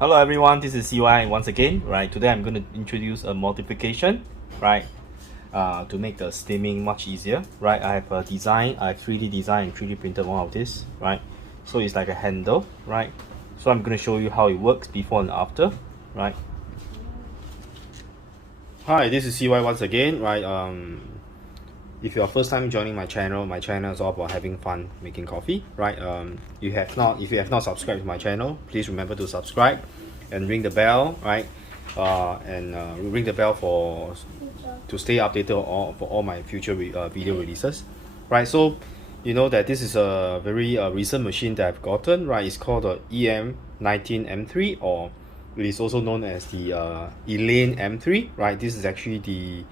Hello everyone, this is Seah once again. Right, today I'm going to introduce a modification, right, to make the steaming much easier. Right, I have a design, I 3D designed and 3D printed one of this. Right, so it's like a handle. Right, so I'm going to show you how it works before and after. Right. Hi, this is Seah once again. Right, if you're first time joining my channel is all about having fun making coffee. Right, if you have not subscribed to my channel, please remember to subscribe and ring the bell. Right, ring the bell to stay updated for all my future video releases. Right, so you know that this is a very recent machine that I've gotten. Right, it's called the EM19 M3, or it is also known as the Elaine M3. Right, this is actually the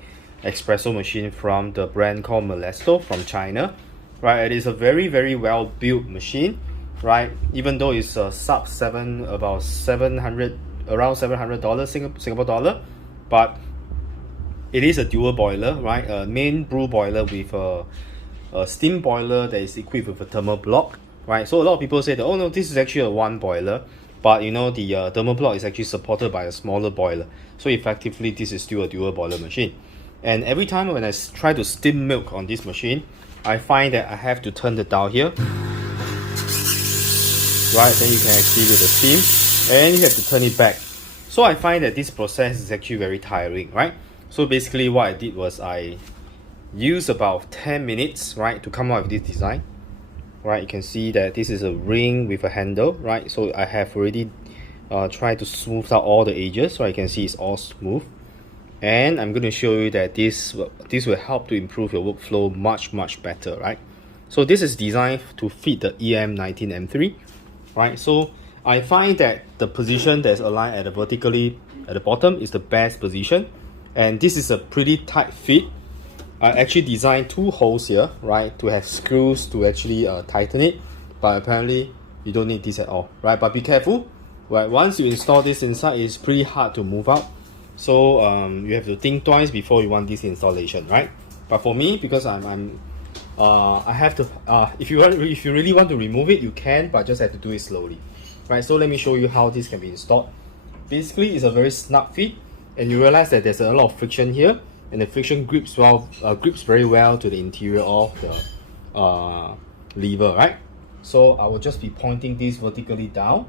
espresso machine from the brand called Milesto from China. Right, it is a very well built machine. Right, even though it's around $700 Singapore dollar, but it is a dual boiler. Right, a main brew boiler with a steam boiler that is equipped with a thermal block. Right, so a lot of people say that, oh no, this is actually a one boiler, but you know, the thermal block is actually supported by a smaller boiler, so effectively this is still a dual boiler machine. And every time when I try to steam milk on this machine, I find that I have to turn the dial here. Right, then you can actually feel the steam, and you have to turn it back. So I find that this process is actually very tiring. Right, so basically what I did was I used about 10 minutes, right, to come up with this design. Right, you can see that this is a ring with a handle. Right, so I have already tried to smooth out all the edges, so I can see it's all smooth. And I'm going to show you that this will help to improve your workflow much better. Right, so this is designed to fit the EM19 M3. Right, so I find that the position that's aligned at vertically at the bottom is the best position, and this is a pretty tight fit. I actually designed two holes here, right, to have screws to actually tighten it, but apparently you don't need this at all. Right, but be careful. Right, once you install this inside, it's pretty hard to move out. So you have to think twice before you want this installation, right? But for me, because I have to, if you really want to remove it, you can, but just have to do it slowly. Right, so let me show you how this can be installed. Basically, it's a very snug fit, and you realize that there's a lot of friction here, and the friction grips very well to the interior of the lever, right? So I will just be pointing this vertically down,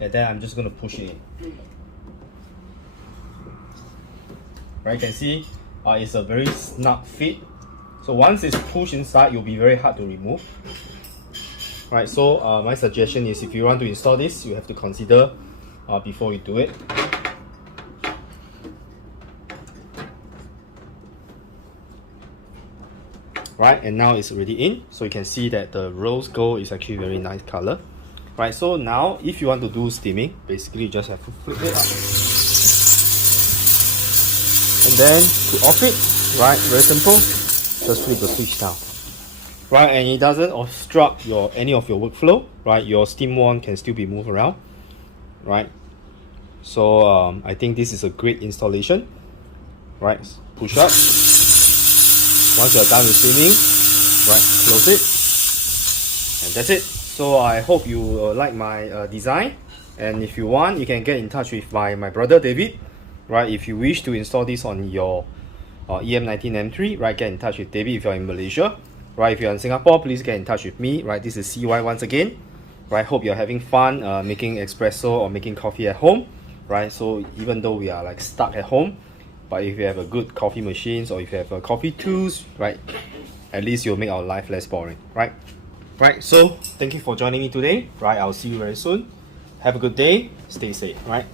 and then I'm just going to push it in. Right, you can see it's a very snug fit. So once it's pushed inside, it'll be very hard to remove. Right, so my suggestion is, if you want to install this, you have to consider before you do it. Right, and now it's already in, so you can see that the rose gold is actually very nice color. Right, so now if you want to do steaming, basically you just have to flip it up. And then to off it, right, very simple, just flip the switch down. Right, and it doesn't obstruct any of your workflow. Right, your steam wand can still be moved around. Right, so I think this is a great installation. Right, push up. Once you're done with steaming, right, close it, and that's it. So I hope you like my design, and if you want, you can get in touch with my brother David. Right, if you wish to install this on your EM19 M3, right, get in touch with David if you're in Malaysia. Right, if you're in Singapore, please get in touch with me. Right, this is CY once again. Right, hope you're having fun making espresso or making coffee at home. Right, so even though we are like stuck at home, but if you have a good coffee machines, or if you have coffee tools, right, at least you'll make our life less boring. Right, so thank you for joining me today. Right, I'll see you very soon. Have a good day. Stay safe. Right.